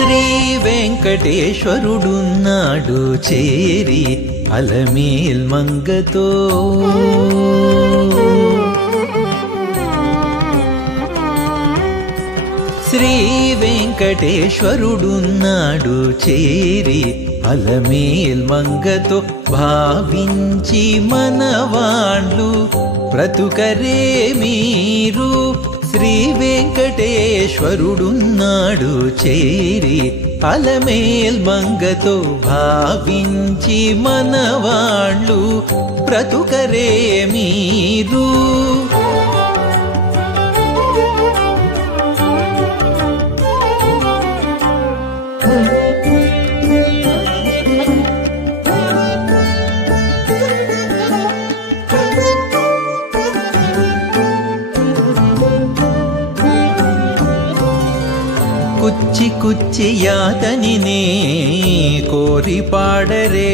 శ్రీ వెంకటేశ్వరుడున్నాడు చేరి అలమేల్ మంగతో శ్రీ వెంకటేశ్వరుడున్నాడు చేరి అలమేల్ మంగతో భావించి మనవాళ్ళు బ్రతుకరే మీరు. శ్రీ వెంకటేశ్వరుడున్నాడు చేరి అలమేల్ మంగతో భావించి మనవాళ్ళు బ్రతుకరే మీరు. కుచ్చి కుచ్చి యాతనినే కోరి పాడరే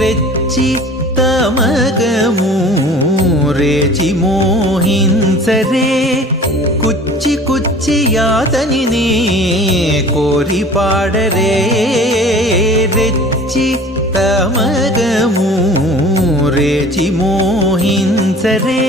రెచ్చి తమగము రేచి మోహించరే. కుచ్చి కుచ్చి యాతనినే కోరి పాడరే రెచ్చి తమగము రేచి మోహించరే.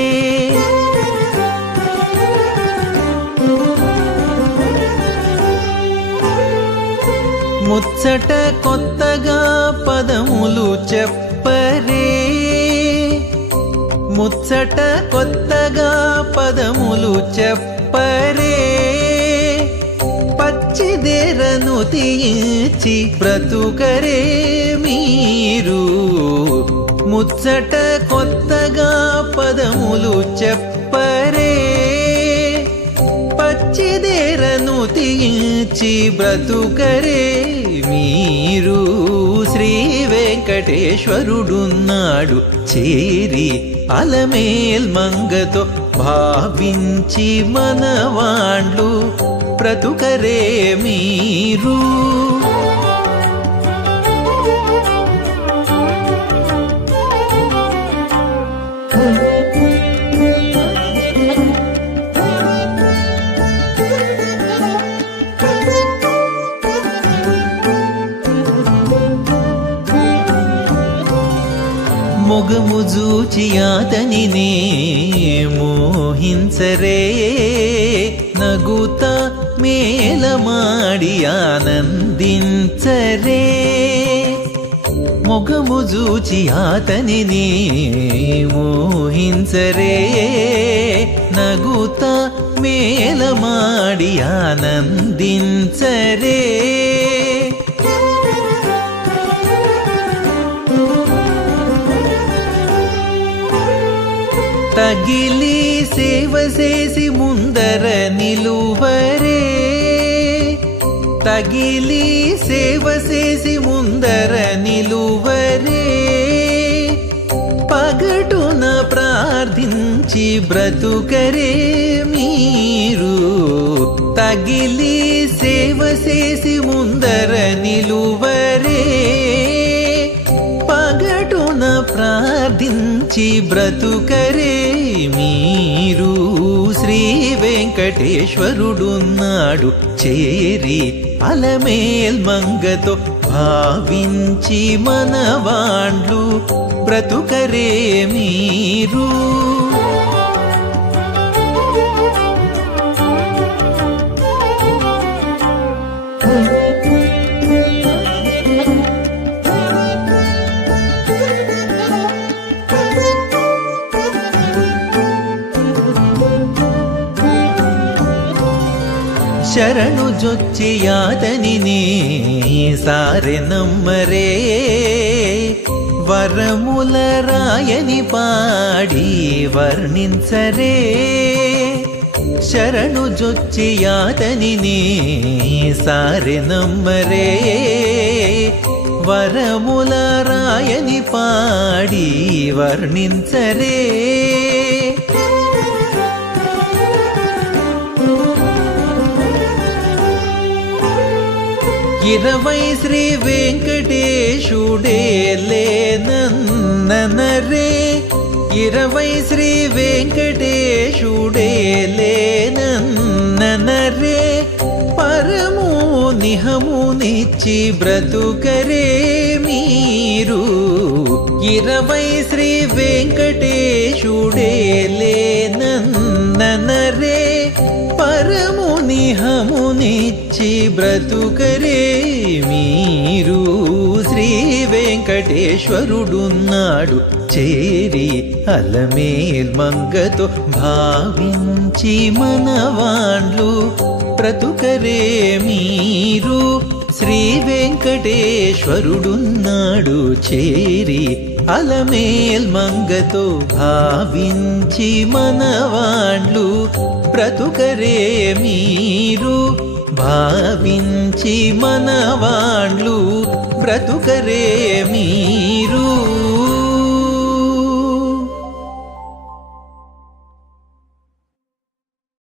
ముచ్చట కొత్తగా పదములు చెప్పరే ముచ్చట కొత్తగా పదములు చెప్పరే. పచ్చిదేరను తీయించి బ్రతుకరే మీరు. ముచ్చట కొత్తగా పదములు చెప్పరే పచ్చిదేరను తీయించి బ్రతుకరే మీరు. శ్రీ వెంకటేశ్వరుడున్నాడు చేరి అలమేల్ మంగతో భావించి మనవాళ్ళు బ్రతుకరే మీరు. మొగము జూచి అతనినే మోహించరే నగుత మేలమాడి ఆనందించరే. మొగము జూచి అతనినే మోహించరే నగుత మేలమాడి ఆనందించరే. తగిలి సేవ చేసి ముందర నిలువరే తగిలి సేవ చేసి ముందర నిలువరే. పగటున ప్రార్థించి బ్రతుకరే మీరు. తగిలి సేవ చేసి ముందర నిలువరే పగటున ప్రార్థించి బ్రతుకరే మీరు. శ్రీ వెంకటేశ్వరుడున్నాడు చేరి అలమేల్ మంగతో భావించి మనవాళ్ళు బ్రతుకరే మీరు. శరణు జొచ్చి యాతనినే సారె నమ్మరే వరముల రాయని పాడి వర్ణించరే. శరణు జొచ్చి యాతనినే సారె నమ్మరే వరముల రాయని పాడి వర్ణించరే. 20 శ్రీ వెంకటేశుడే లేనన్నరే 20 శ్రీ వెంకటేశుడే లేనన్నరే పరము పరమునిహమునిచ్చి బ్రతుకరే మీరు 20 శ్రీ వెంకటేశుడే లేనన్నరే పరమునిహమునిచ్చి బ్రతుకరే మీరు శ్రీ వెంకటేశ్వరుడున్నాడు చేరి అలమేల్ మంగతో భావించి మనవాండ్లు బ్రతుకరే మీరు శ్రీ వెంకటేశ్వరుడున్నాడు చేరి అలమేల్ మంగతో భావించి మనవాండ్లు బ్రతుకరే మీరు భావించి మనవాండ్లు బ్రతుకరే మీరు